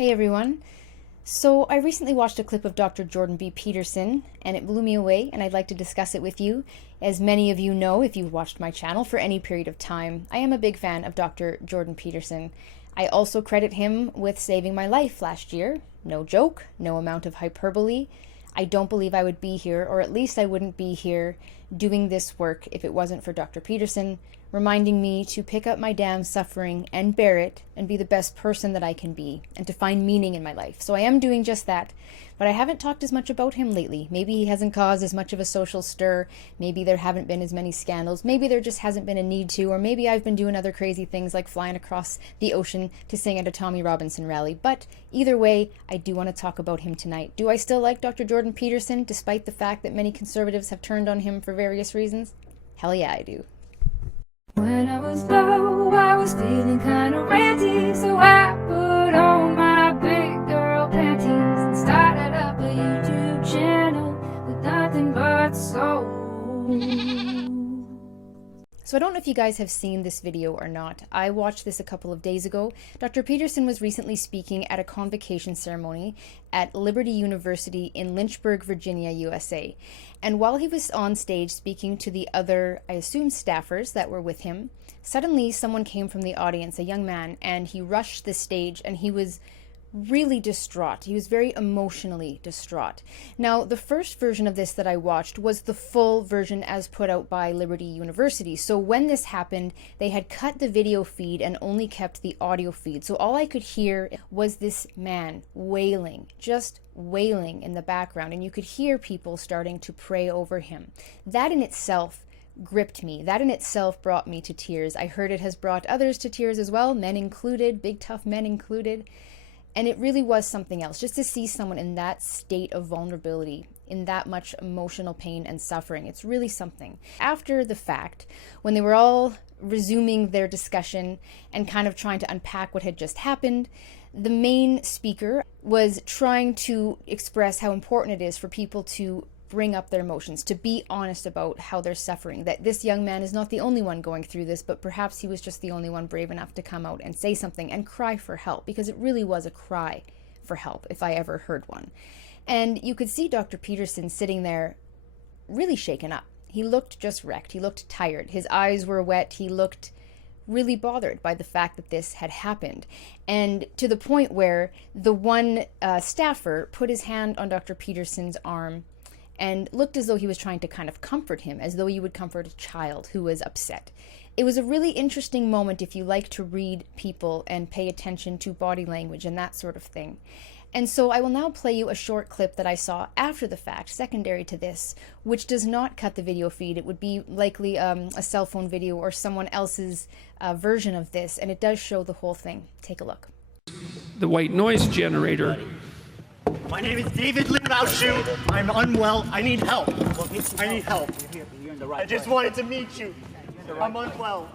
Hey everyone. So I recently watched a clip of Dr. Jordan B. Peterson and it blew me away, and I'd like to discuss it with you. As many of you know, if you've watched my channel for any period of time, I am a big fan of Dr. Jordan Peterson. I also credit him with saving my life last year. No joke, no amount of hyperbole. I don't believe I would be here, or at least I wouldn't be here doing this work if it wasn't for Dr. Peterson reminding me to pick up my damn suffering and bear it and be the best person that I can be and to find meaning in my life. So I am doing just that, but I haven't talked as much about him lately. Maybe he hasn't caused as much of a social stir. Maybe there haven't been as many scandals. Maybe there just hasn't been a need to, or maybe I've been doing other crazy things like flying across the ocean to sing at a Tommy Robinson rally. But either way, I do want to talk about him tonight. Do I still like Dr. Jordan Peterson, despite the fact that many conservatives have turned on him for various reasons? Hell yeah, I do. When I was low, I was feeling kind of ranty, so I put on my big girl panties and started up a YouTube channel with nothing but soul. So I don't know if you guys have seen this video or not. I watched this a couple of days ago. Dr. Peterson was recently speaking at a convocation ceremony at Liberty University in Lynchburg, Virginia, USA. And while he was on stage speaking to the other, I assume, staffers that were with him, suddenly someone came from the audience, a young man, and he rushed the stage and he was really distraught. He was very emotionally distraught. Now, the first version of this that I watched was the full version as put out by Liberty University. So when this happened, they had cut the video feed and only kept the audio feed. So all I could hear was this man wailing, just wailing in the background. And you could hear people starting to pray over him. That in itself gripped me. That in itself brought me to tears. I heard it has brought others to tears as well, men included, big tough men included. And it really was something else, just to see someone in that state of vulnerability, in that much emotional pain and suffering. It's really something. After the fact, when they were all resuming their discussion and kind of trying to unpack what had just happened, the main speaker was trying to express how important it is for people to bring up their emotions, to be honest about how they're suffering, that this young man is not the only one going through this, but perhaps he was just the only one brave enough to come out and say something and cry for help, because it really was a cry for help, if I ever heard one. And you could see Dr. Peterson sitting there really shaken up. He looked just wrecked. He looked tired. His eyes were wet. He looked really bothered by the fact that this had happened. And to the point where the one staffer put his hand on Dr. Peterson's arm and looked as though he was trying to kind of comfort him, as though you would comfort a child who was upset. It was a really interesting moment if you like to read people and pay attention to body language and that sort of thing. And so I will now play you a short clip that I saw after the fact, secondary to this, which does not cut the video feed. It would be likely a cell phone video or someone else's version of this, and it does show the whole thing. Take a look. The white noise generator. My name is David Limbauchu. I'm unwell. I need help. I need help. I just wanted to meet you. I'm unwell.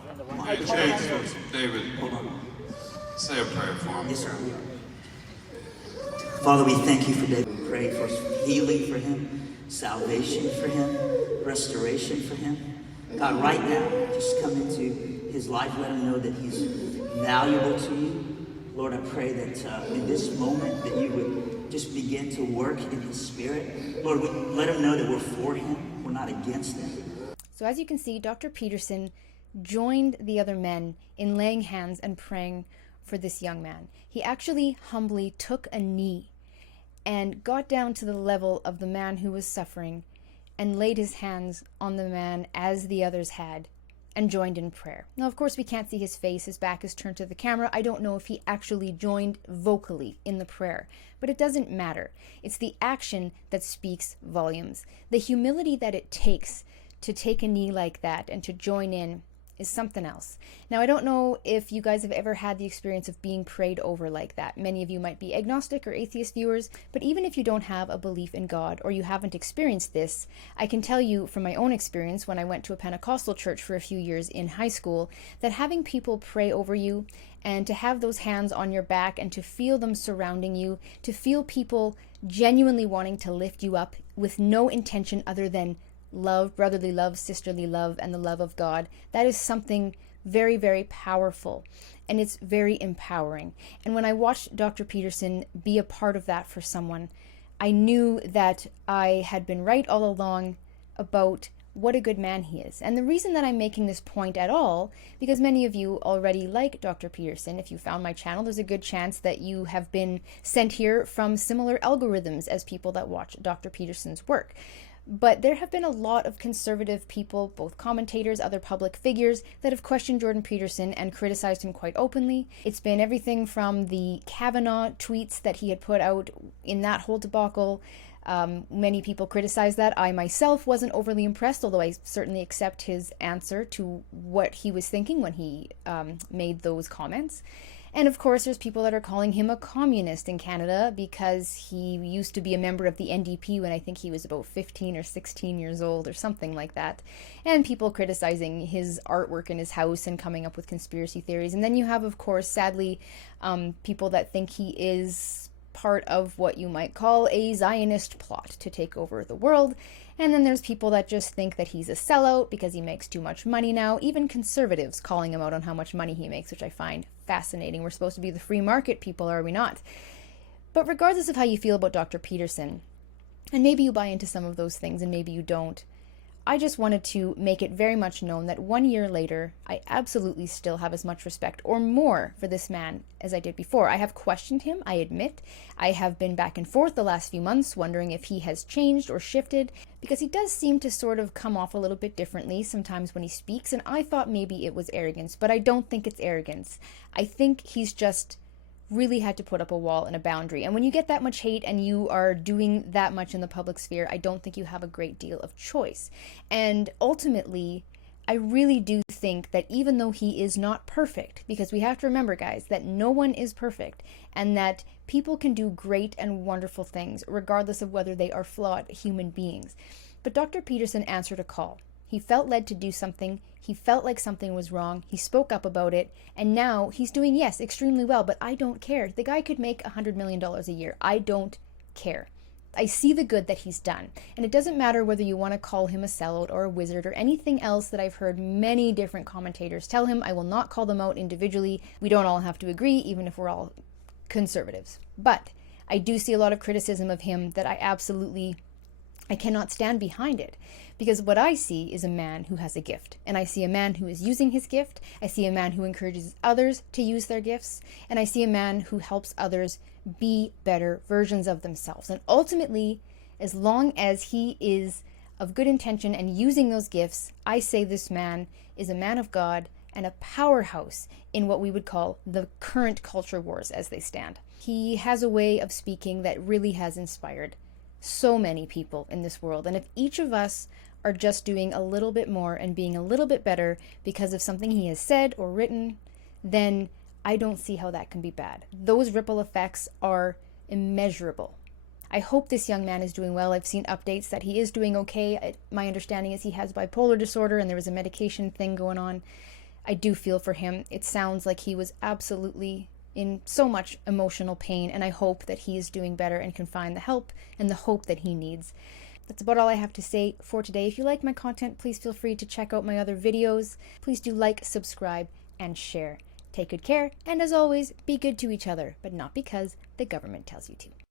David, say a prayer for me. Yes, sir. Father, we thank you for David. We pray for healing for him, salvation for him, restoration for him. God, right now, just come into his life. Let him know that he's valuable to you. Lord, I pray that in this moment that you would just begin to work in his spirit. Lord, let him know that we're for him. We're not against him. So as you can see, Dr. Peterson joined the other men in laying hands and praying for this young man. He actually humbly took a knee and got down to the level of the man who was suffering and laid his hands on the man as the others had and joined in prayer. Now, of course, we can't see his face. His back is turned to the camera. I don't know if he actually joined vocally in the prayer, but it doesn't matter. It's the action that speaks volumes. The humility that it takes to take a knee like that and to join in is something else. Now, I don't know if you guys have ever had the experience of being prayed over like that. Many of you might be agnostic or atheist viewers, but even if you don't have a belief in God or you haven't experienced this, I can tell you from my own experience when I went to a Pentecostal church for a few years in high school, that having people pray over you and to have those hands on your back and to feel them surrounding you, to feel people genuinely wanting to lift you up with no intention other than love, brotherly love, sisterly love, and the love of God, that is something very, very powerful. and it's very empowering. And when I watched Dr. Peterson be a part of that for someone, I knew that I had been right all along about what a good man he is. And the reason that I'm making this point at all, because many of you already like Dr. Peterson. If you found my channel, there's a good chance that you have been sent here from similar algorithms as people that watch Dr. Peterson's work. But there have been a lot of conservative people, both commentators, other public figures, that have questioned Jordan Peterson and criticized him quite openly. It's been everything from the Kavanaugh tweets that he had put out in that whole debacle. Many people criticized that. I myself wasn't overly impressed, although I certainly accept his answer to what he was thinking when he made those comments. And of course, there's people that are calling him a communist in Canada because he used to be a member of the NDP when I think he was about 15 or 16 years old or something like that. And people criticizing his artwork in his house and coming up with conspiracy theories. And then you have, of course, sadly, people that think he is part of what you might call a Zionist plot to take over the world. And then there's people that just think that he's a sellout because he makes too much money now. Even conservatives calling him out on how much money he makes, which I find fascinating. We're supposed to be the free market people, are we not? But regardless of how you feel about Dr. Peterson, and maybe you buy into some of those things and maybe you don't, I just wanted to make it very much known that 1 year later, I absolutely still have as much respect or more for this man as I did before. I have questioned him, I admit. I have been back and forth the last few months wondering if he has changed or shifted, because he does seem to sort of come off a little bit differently sometimes when he speaks, and I thought maybe it was arrogance, but I don't think it's arrogance. I think he's just really had to put up a wall and a boundary. And when you get that much hate and you are doing that much in the public sphere, I don't think you have a great deal of choice. And ultimately, I really do think that even though he is not perfect, because we have to remember, guys, that no one is perfect, and that people can do great and wonderful things regardless of whether they are flawed human beings. But Dr. Peterson answered a call. He felt led to do something. He felt like something was wrong. He spoke up about it. And now he's doing, yes, extremely well, but I don't care. The guy could make $100 million a year. I don't care. I see the good that he's done. And it doesn't matter whether you want to call him a sellout or a wizard or anything else that I've heard many different commentators tell him. I will not call them out individually. We don't all have to agree, even if we're all conservatives. But I do see a lot of criticism of him that I cannot stand behind it, because what I see is a man who has a gift, and I see a man who is using his gift. I see a man who encourages others to use their gifts, and I see a man who helps others be better versions of themselves. And ultimately, as long as he is of good intention and using those gifts, I say this man is a man of God and a powerhouse in what we would call the current culture wars as they stand. He has a way of speaking that really has inspired so many people in this world. And if each of us are just doing a little bit more and being a little bit better because of something he has said or written, then I don't see how that can be bad. Those ripple effects are immeasurable. I hope this young man is doing well. I've seen updates that he is doing okay. My understanding is he has bipolar disorder and there was a medication thing going on. I do feel for him. It sounds like he was absolutely in so much emotional pain, and I hope that he is doing better and can find the help and the hope that he needs. That's about all I have to say for today. If you like my content, please feel free to check out my other videos. Please do like, subscribe, and share. Take good care, and as always, be good to each other, but not because the government tells you to.